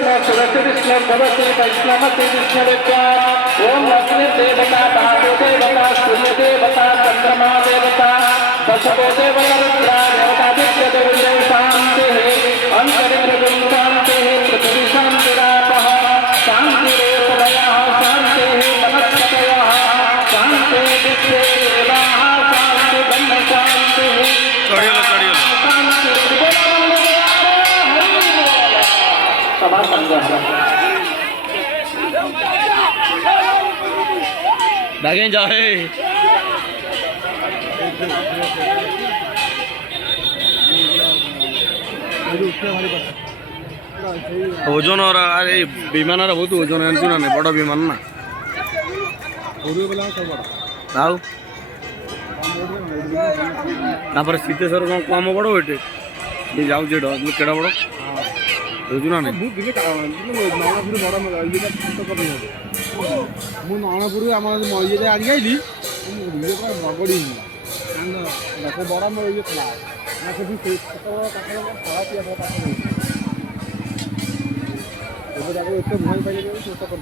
कृष्ण सुरस्य कृष्ण भवस्य वैष्णवस्य कृष्ण विद्या ओम अग्नि देवता वायु देवता सूर्य देवता चंद्रमा देवता दशको देवता रुद्रा देवतादित्य देवता शांति अंतरिक्ष शांति पृथ्वी शांतिरापः शांतिरेवतयः शांतिः वनस्पतयः शांति विश्वे देवाः शांति ब्रह्म शांतिः दागे जाए ओजन और अरे विमान बहुत ओजन आनी ना बड़ विमान ना आउ सीतेश्वर कम बड़ ये जाऊँ केड़ा बड़ बुझुना नहीं नणपुर आम ये आज गई बगड़ी बड़ा ये था एत भय पाइले कर